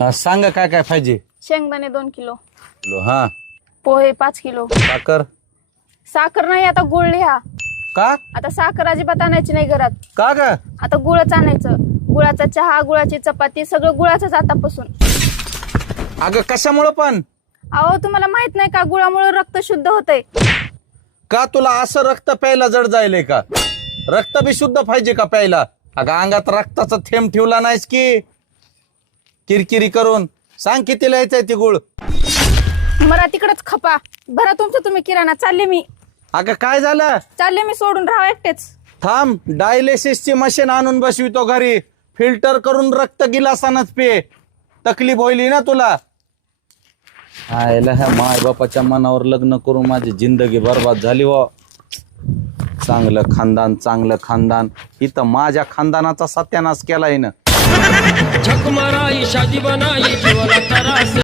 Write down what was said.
सांगा काय काय पाहिजे. शेंगदाणे 2 किलो, हा. पोहे 5 किलो, साखर साखर नाही आता गुळ लिहा. का? आता साखर अजिबात आणायची नाही घरात, का ग? आता गुळच आणायचं. गुळाचा चहा, गुळाची चपाती, सगळं गुळाचंच आतापासून. अगं कशामुळं पण? अहो तुम्हाला माहित नाही का, गुळामुळे रक्त शुद्ध होतंय. का तुला असं रक्त प्यायला जड जायलंय का? रक्त बी शुद्ध पाहिजे का प्यायला? अगं अंगात रक्ताचा थेंब ठेवला नाहीस की किरकिरी करून. सांग किती लिहायचंय ती गुळ? मला तिकडच खपा. भरा तुमचं तुम्ही किराणा. चालले मी. अगं काय झालं? चालले मी, सोडून राहा एकटेच. थांब, डायलिसिसची मशीन आणून बसवितो घरी. फिल्टर करून रक्त गिलासानच पे. तकलीफ होईल ना तुला. आयला ह्या माय बापाच्या मनावर लग्न करून माझी जिंदगी बर्बाद झाली व. चांगलं खानदान, चांगलं खानदान. इथं माझ्या खानदानाचा सत्यानाश केलाय ना. झक माराई शादी बनाई जीवाला